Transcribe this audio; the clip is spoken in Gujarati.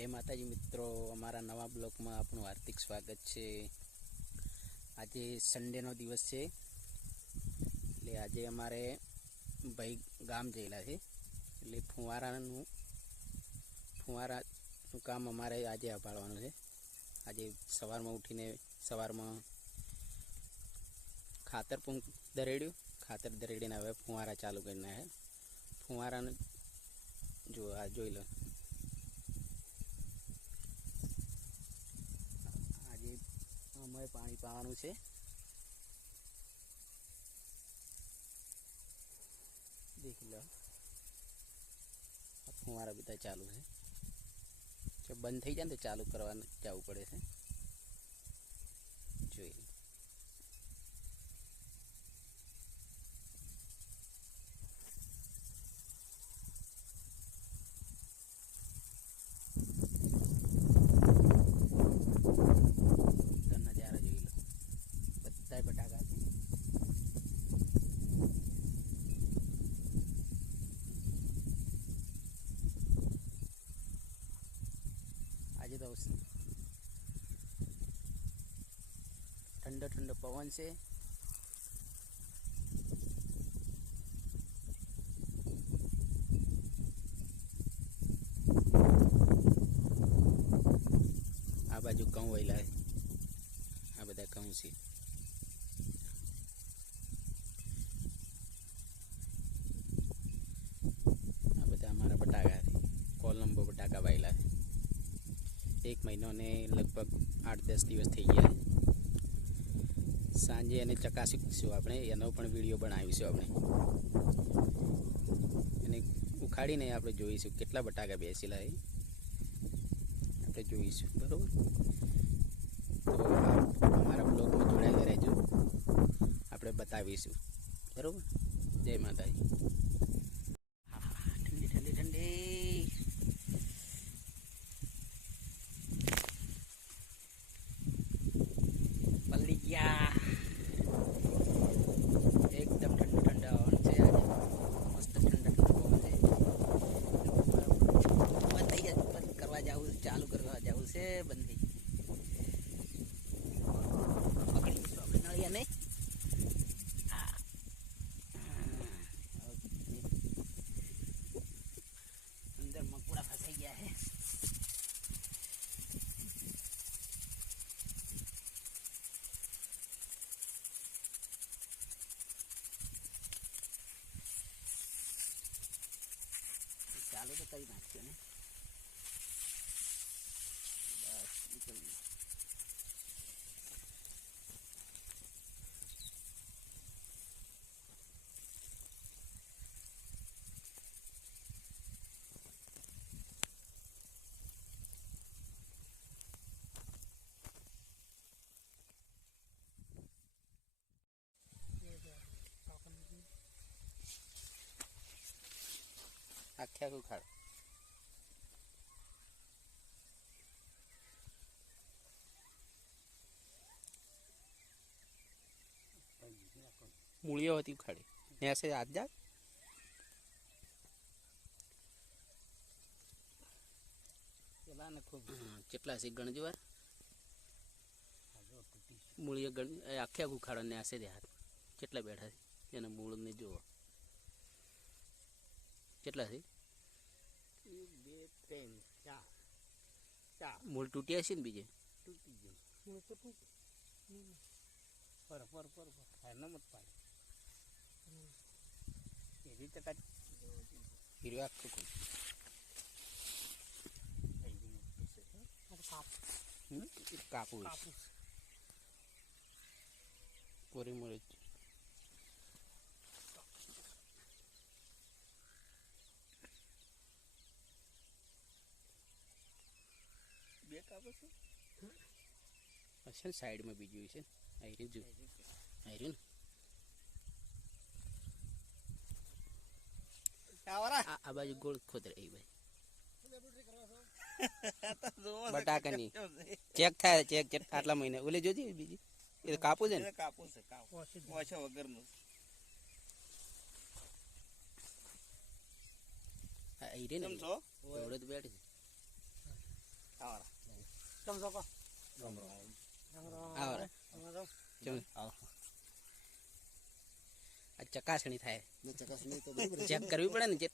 જય માતાજી મિત્રો, અમારા નવા બ્લોગમાં આપનું હાર્દિક સ્વાગત છે। આજે સન્ડેનો દિવસ છે એટલે આજે અમારે ભાઈ ગામ જયેલા છે એટલે ફુવારાનું કામ અમારે આજે અપાડવાનું છે। આજે સવારમાં ઉઠીને સવારમાં ખાતર દરેડીને હવે ફુવારા ચાલુ કરી નાખ્યા। ફુવારાને જો આ જોઈ લો, આજે અમે પાણી પાવાનું છે। દેખી લો, ફુવારા બધા ચાલુ છે। જો બંધ થઈ જાય ને તો ચાલુ કરવાનું જવું પડે છે। જોઈ લો, નજારા જોઈ લો, બધા બટાકા છે। આજે તો ઠંડો ઠંડો પવન છે। આ બાજુ ઘઉં વહેલા, આ બધા ઘઉં છે। આ બધા અમારા બટાકા છે, કોલંબો બટાકા વાયેલા છે। 1 મહિનો ને લગભગ 8-10 દિવસ થઈ ગયા। સાંજે એને ચકાસીશું આપણે, એનો પણ વિડીયો બનાવીશું આપણે, એને ઉખાડીને આપણે જોઈશું કેટલા બટાકા બેસેલા એ આપણે જોઈશું, બરાબર? તો અમારા બ્લોગમાં જોડાયેલા રહેજો, આપણે બતાવીશું, બરાબર? જય માતાજી। ઠંડી ઠંડી ઠંડી પલળી ગયા, એકદમ ઠંડો ઠંડો પવન છે। આજે મસ્ત ઠંડા ઠંડો પવન છે। બંધ થઈ જાય, બંધ કરવા જવું, ચાલુ કરવા જવું છે, બંધ થઈ પકડીશું આપણે નળિયા નહીં। અંદર મકોડા ફસાઈ ગયા છે। ચાલુ તો કરી નાખ્યો ને, બસ નીકળી આખે આખું ખાડ। મૂળીઓ હતી ખાડી ત્યાં છે આજ જા પેલા ને ખૂબ કેટલા છે ગણજો વાર મૂળીઓ ગણ આખે આખું ખાડો ને આશે હાથ કેટલા બેઠા છે એના મૂળ ને જુઓ કેટલા છે। 1 2 3 4 મૂળ તૂટ્યા છે ને બીજે તૂટી ગયું મૂળ તો તૂટ્યું પર મત પાડે એ રીતે કાઢ હીરો આખું કાપું કોરી મળે બે કાપો છે હશે ને સાઈડમાં બીજું છે આયર્યું જો આયર્યું ને આ બાજુ ગોળ ખોદરે એ ભાઈ બટાકાની ચેક થાય ચેક આટલા મહિના ઓલે જોજે બીજી એ કાપું છે ને કાપું છે ઓછો વગરનું આયરે ને એવડે તો બેઠ આવો ચલો આ ચકાસણી થાય ચકાસણી તો બરાબર ચેક કરવી પડે ને જે